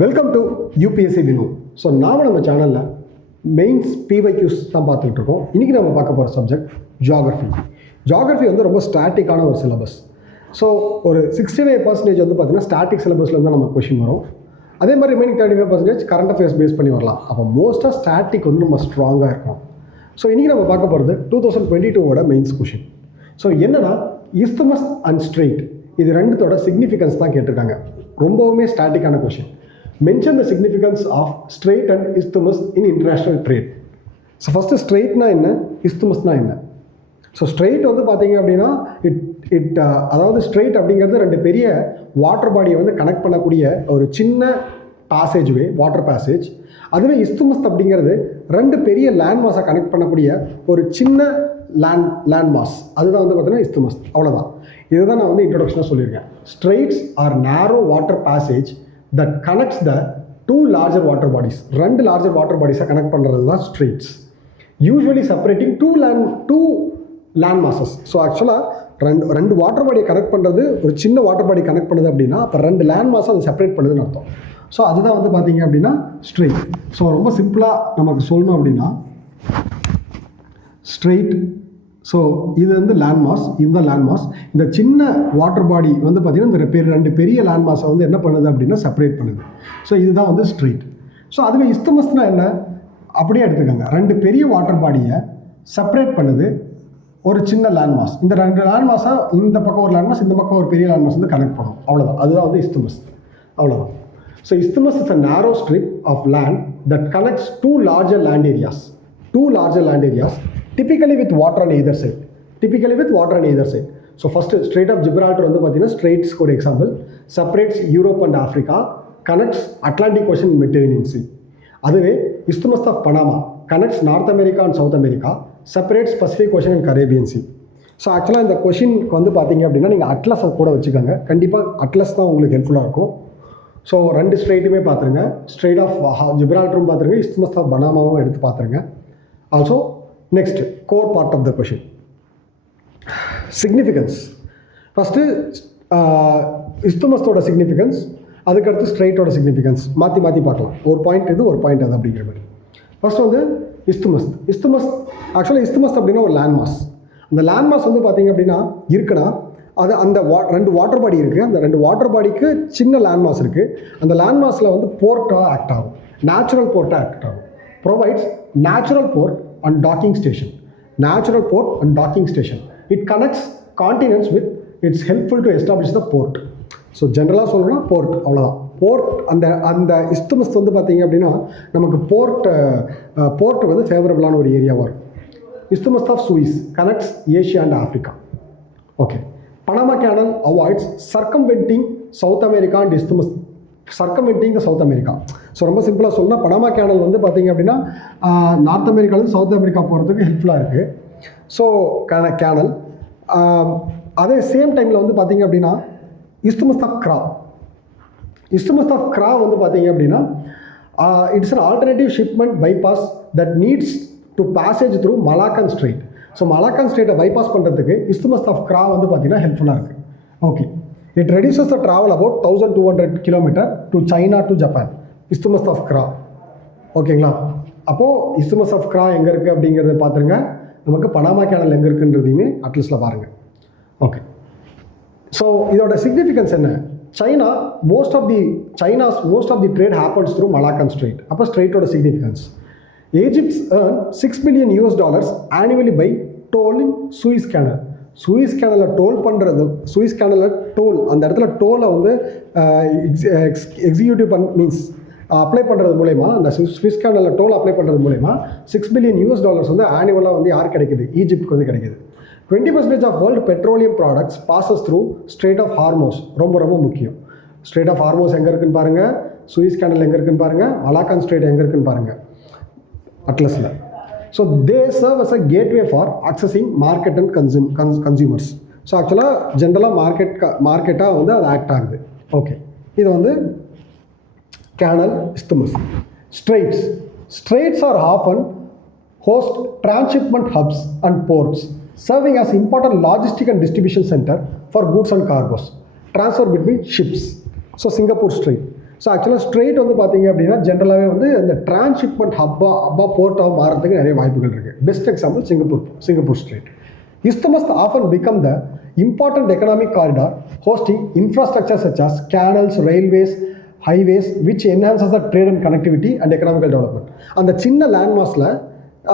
Welcome to UPSC Vino. So நம்ம சேனலில் mains PYQs தான் பார்த்துக்கிட்டு இருக்கோம். இன்றைக்கி நம்ம பார்க்க போகிற சப்ஜெக்ட் ஜியாகிரஃபி. ஜியாகிரஃபி வந்து ரொம்ப ஸ்டாட்டிக்கான ஒரு சிலபஸ். ஸோ ஒரு 65% வந்து பார்த்திங்கன்னா ஸ்டாட்டிக் சிலபஸில் தான் நம்ம கொஷின் வரும். அதே மாதிரி ரிமைனிங் 35% கரண்ட் அஃபேர்ஸ் பேஸ் பண்ணி வரலாம். அப்போ மோஸ்ட்டாக ஸ்டாட்டிக் வந்து நம்ம ஸ்ட்ராங்காக இருக்கும். ஸோ இன்றைக்கி நம்ம பார்க்க போகிறது 2022 மெயின்ஸ் கொஷின். ஸோ என்னென்னா இஸ்துமஸ் அண்ட் ஸ்ட்ரெயிட் இது ரெண்டுத்தோட சிக்னிஃபிகன்ஸ் தான் கேட்டிருக்காங்க. ரொம்பவுமே ஸ்டாட்டிக்கான question. Mention the significance of strait and isthmus in international trade. So first ஸ்ட்ரெயிட்னா என்ன, இஸ்துமஸ்னா என்ன? ஸோ ஸ்ட்ரெயிட் வந்து பார்த்தீங்க அப்படின்னா அதாவது ஸ்ட்ரெயிட் அப்படிங்கிறது ரெண்டு பெரிய வாட்டர் பாடியை வந்து கனெக்ட் பண்ணக்கூடிய ஒரு சின்ன பேசேஜ் வே, வாட்டர் பேசேஜ். அதுவே இஸ்துமஸ் அப்படிங்கிறது ரெண்டு பெரிய லேண்ட் மாஸை கனெக்ட் பண்ணக்கூடிய ஒரு சின்ன லேண்ட் மாஸ். அதுதான் வந்து பார்த்தீங்கன்னா இஸ்துமஸ். அவ்வளோதான். இதுதான் நான் வந்து இன்ட்ரோடக்ஷனாக சொல்லியிருக்கேன். Straits are narrow water passage that connects the two larger water bodies. ரெண்டு லார்ஜர் வாட்டர் பாடிஸை கனெக்ட் பண்ணுறது தான் straits. Usually separating two land masses. So ஆக்சுவலாக ரெண்டு வாட்டர் பாடியை கனெக்ட் பண்ணுறது, ஒரு சின்ன வாட்டர் பாடி கனெக்ட் பண்ணுது அப்படின்னா அப்போ ரெண்டு லேண்ட் மாஸை அதை செப்பரேட் பண்ணுதுன்னு அர்த்தம். ஸோ அதுதான் வந்து பார்த்தீங்க அப்படின்னா ஸ்ட்ரெயிட். ஸோ ரொம்ப சிம்பிளாக நமக்கு சொல்லணும் அப்படின்னா ஸ்ட்ரெயிட். ஸோ இது வந்து லேண்ட் மாஸ், இந்த லேண்ட் மாஸ். இந்த சின்ன வாட்டர் பாடி வந்து பார்த்திங்கன்னா இந்த ரெண்டு பெரிய லேண்ட் மாஸை வந்து என்ன பண்ணுது அப்படின்னா செப்பரேட் பண்ணுது. ஸோ இதுதான் வந்து ஸ்ட்ரெயிட். ஸோ அதுவே இஸ்துமஸ்னால் என்ன, அப்படியே எடுத்துக்கோங்க. ரெண்டு பெரிய வாட்டர் பாடியை செப்பரேட் பண்ணுது ஒரு சின்ன லேண்ட் மாஸ். இந்த ரெண்டு லேண்ட் மாஸாக இந்த பக்கம் ஒரு லேண்ட் மாஸ், இந்த பக்கம் ஒரு பெரிய லேண்ட் மாஸ் வந்து கனெக்ட் பண்ணும். அவ்வளோதான். அதுதான் வந்து இஸ்துமஸ். அவ்வளோதான். So isthmus is a narrow strip of land that connects two larger land areas. Typically with water on either side. So first Strait of Gibraltar வந்து பார்த்தீங்கன்னா ஸ்ட்ரெயிட்ஸ் ஒரு example. Separates Europe and Africa, connects Atlantic Ocean, Mediterranean Sea. அதுவே isthmus of Panama connects North America and South America, separates Pacific Ocean and Caribbean Sea. So ஆக்சுவலாக இந்த கொஷினுக்கு வந்து பார்த்தீங்க அப்படின்னா நீங்கள் அட்லஸை கூட வச்சுக்கோங்க. கண்டிப்பாக அட்லஸ் தான் உங்களுக்கு ஹெல்ப்ஃபுல்லாக இருக்கும். ஸோ ரெண்டு ஸ்ட்ரெயிட்டுமே பார்த்துருங்க. ஸ்ட்ரெயிட் ஆஃப் ஜிப்ரால்டரும் பார்த்துருங்க, இஸ்துமஸ் ஆஃப் பனாமாவும் எடுத்து பார்த்துருங்க. Also next core part of the question, significance. first isthmus ஓட significance, அதுக்கு அடுத்து straight ஓட significance மாற்றி பார்க்கலாம். ஒரு பாயிண்ட் இது, ஒரு பாயிண்ட் அது அப்படிங்கிற மாதிரி. ஃபர்ஸ்ட் வந்து இஸ்துமஸ் ஆக்சுவலாக இஸ்துமஸ் அப்படின்னா ஒரு லேண்ட் மாஸ். அந்த லேண்ட் மாஸ் வந்து பார்த்தீங்க அப்படின்னா இருக்குன்னா அது அந்த ரெண்டு வாட்டர் பாடி இருக்குது. அந்த ரெண்டு வாட்டர் பாடிக்கு சின்ன லேண்ட் மாஸ் இருக்குது. அந்த லேண்ட் மாஸில் வந்து போர்ட்டாக ஆக்ட் ஆகும், நேச்சுரல் போர்ட்டாக ஆக்ட் ஆகும். Provides natural port and docking station. It connects continents with, it's helpful to establish the port. So ஜென்ரலாக சொல்லணும்னா போர்ட், அவ்வளோதான். போர்ட் அந்த இஸ்துமஸ் வந்து பார்த்தீங்க அப்படின்னா நமக்கு போர்ட் வந்து ஃபேவரபுளான ஒரு ஏரியாவாக இருக்கும். Isthmus of Suez connects Asia and Africa. Okay. Panama Canal avoids circumventing South America and isthmus circumventing the South America. So ரொம்ப சிம்பிளாக சொன்னால் பனாமா கேனல் வந்து பார்த்திங்க அப்படின்னா நார்த் அமெரிக்காவிலேருந்து சவுத் அமெரிக்கா போகிறதுக்கு ஹெல்ப்ஃபுல்லாக இருக்குது. So canal. அதே சேம் டைமில் வந்து பார்த்திங்க அப்படின்னா இஸ்துமஸ் ஆஃப் கிரா வந்து பார்த்திங்க அப்படின்னா it's an alternative shipment bypass that needs to passage through Malaccan strait. So Malaccan ஸ்ட்ரெயிட்டை பைபாஸ் பண்ணுறதுக்கு இஸ்துமஸ் ஆஃப் கிரா வந்து பார்த்திங்கன்னா ஹெல்ப்ஃபுல்லாக இருக்குது. Okay. It reduces the travel about 1200 km to China to Japan. Isthmus of Kra. ஓகேங்களா? அப்போது isthmus of கிரா எங்கே இருக்குது அப்படிங்கிறத பார்த்துருங்க. நமக்கு பனாமா கேனல் எங்கே இருக்குன்றதையுமே அட்லஸில் பாருங்கள். ஓகே. ஸோ இதோட சிக்னிஃபிகன்ஸ் என்ன? Most of the trade happens through Malaccan strait. அப்போ ஸ்ட்ரெயிட்டோட significance. Egypt earn $6 billion annually by tolling Suez Canal. Suez கேனலில் டோல் அந்த இடத்துல டோலை வந்து எக்ஸிக்யூட்டிவ் அப்ளை பண்ணுறது மூலயமா, அந்த சுவிஸ் கேனலில் டோல் அப்ளை பண்ணுறது மூலயமா $6 billion வந்து ஆனுவலாக வந்து யார் கிடைக்குது? ஈஜிப்டுக்கு வந்து கிடைக்குது. 20% of world petroleum products passes through strait of Hormuz. ரொம்ப முக்கியம். ஸ்ட்ரெயிட் ஆஃப் ஹார்மோஸ் எங்கே இருக்குன்னு பாருங்கள், சுவிஸ் கேனல் எங்கே இருக்குன்னு பாருங்கள், மலாக்கன் ஸ்ட்ரெயிட் எங்கே இருக்குன்னு பாருங்கள் அட்லஸில். So they serve as a gateway for accessing market and consumers. So ஆக்சுவலாக ஜென்ரலாக மார்க்கெட்டாக வந்து அது ஆக்ட் ஆகுது. ஓகே. இது வந்து canal, isthmus. Straits are often host transhipment hubs and ports serving as important logistic and distribution center for goods and cargos transfer between ships. So Singapore Strait. So ஆக்சுவலாக straight வந்து பார்த்தீங்க அப்படின்னா ஜென்ரலாகவே வந்து இந்த டிரான்ஸ்ஷிப்மெண்ட் ஹப்பாக போர்ட்டாக மாறதுக்கு நிறைய வாய்ப்புகள் இருக்குது. Best example Singapore straight. Isthmus often become the important economic corridor hosting infrastructure such as canals, railways, highways, which enhances the trade and connectivity and economical development. அந்த சின்ன லேண்ட்மாஸில்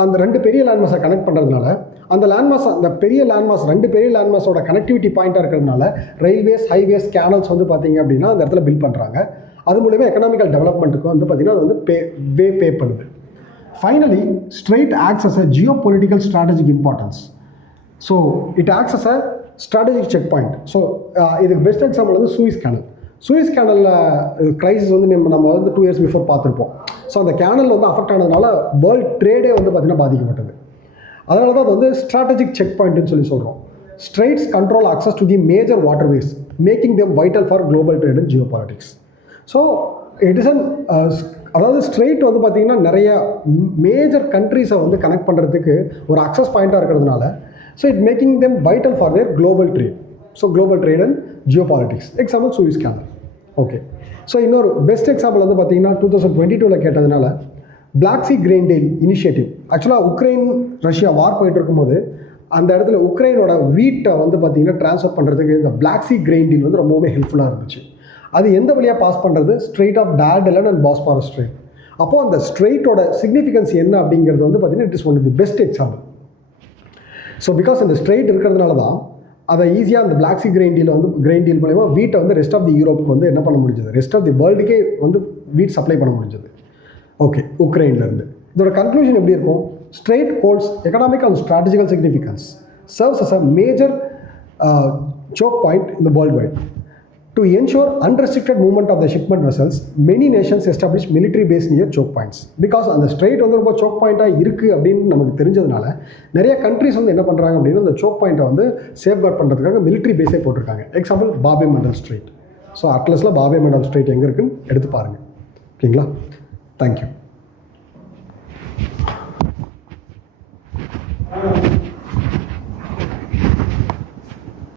அந்த ரெண்டு பெரிய லேண்ட்மாஸை கனெக்ட் பண்ணுறதுனால அந்த பெரிய லேண்ட்மாஸ் ரெண்டு பெரிய லேண்ட்மாஸோட கனெக்டிவிட்டி பாயிண்ட்டாக இருக்கிறதுனால ரயில்வேஸ், ஹைவேஸ், கேனல்ஸ் வந்து பார்த்தீங்க அப்படின்னா அந்த இடத்துல பில்ட் பண்ணுறாங்க. அது மூலமா எக்கனாமிக்கல் டெவலப்மெண்ட்டுக்கு வந்து பார்த்திங்கன்னா அது வந்து பே பண்ணுது. Finally strait acts as a geo political strategic importance. So it acts as a strategic check point. So இதுக்கு பெஸ்ட் எக்ஸாம்பிள் வந்து சூயிஸ் கேனலில் க்ரைசிஸ் வந்து நம்ம வந்து 2 years பிஃபோர் பார்த்துருப்போம். ஸோ அந்த கேனல் வந்து அஃபெக்ட் ஆனதுனால வேர்ல்டு ட்ரேடே வந்து பார்த்திங்கன்னா பாதிக்கப்பட்டது. அதனால தான் அது வந்து ஸ்ட்ராட்டஜிக் செக் பாயிண்ட்னு சொல்கிறோம். Straits control access to the major waterways making them vital for global trade and geo politics. So it is அதாவது ஸ்ட்ரெயிட் வந்து பார்த்திங்கன்னா நிறைய மேஜர் கண்ட்ரீஸை வந்து கனெக்ட் பண்ணுறதுக்கு ஒரு அக்சஸ் பாயிண்ட்டாக இருக்கிறதுனால so it making them vital for their global trade. So global trade and geo politics. Example Suez canal. Okay. So இன்னொரு பெஸ்ட் எக்ஸாம்பிள் வந்து பார்த்திங்கன்னா 2022 கேட்டதுனால black sea grain deal initiative. ஆக்சுவலாக உக்ரைன் ரஷ்யா வார் போயிட்டு இருக்கும்போது அந்த இடத்துல உக்ரைனோட வீட்டை வந்து பார்த்திங்கன்னா ட்ரான்ஸ்ஃபர் பண்ணுறதுக்கு இந்த பிளாக் சி கிரெயின் டீல் வந்து ரொம்பவே ஹெல்ப்ஃபுல்லாக இருந்துச்சு. அது எந்த வழியாக பாஸ் பண்ணுறது? Strait of Dardanelles and Bosphorus strait. அப்போது அந்த ஸ்ட்ரெயிட்டோட சிக்னிஃபிகன்ஸ் என்ன அப்படிங்கிறது வந்து பார்த்திங்கன்னா it is one of the best example. So because இந்த ஸ்ட்ரெயிட் இருக்கிறதுனால தான் அதை ஈஸியாக அந்த பிளாக் சி கிரெயின் டீல் மூலமா வீட்டை வந்து ரெஸ்ட் ஆஃப் தி யூரோப்புக்கு வந்து என்ன பண்ண முடிஞ்சது, ரெஸ்ட் ஆஃப் தி வேர்ல்டுக்கே வந்து வீட் சப்ளை பண்ண முடிஞ்சது. ஓகே, உக்ரைன்லேருந்து. இதோட கன்க்ளூஷன் எப்படி இருக்கும்? Strait holds economic and strategical significance, serves as a major choke point in the worldwide. To ensure unrestricted movement of the shipment vessels, many nations establish military base near choke points. Because அந்த straight வந்து ரொம்ப choke பாயிண்ட்டாக இருக்குது அப்படின்னு நமக்கு தெரிஞ்சதுனால நிறைய countries வந்து என்ன பண்ணுறாங்க அப்படின்னா அந்த choke பாயிண்ட்டை வந்து சேஃப்கார்ட் பண்ணுறதுக்காக மிலிட்ரி பேஸே போட்டிருக்காங்க. Example Bab el Mandeb strait. So அட்லஸில் பாபே மண்டல் ஸ்ட்ரெயிட் எங்கே இருக்குன்னு எடுத்து பாருங்கள். ஓகேங்களா? தேங்க்யூ.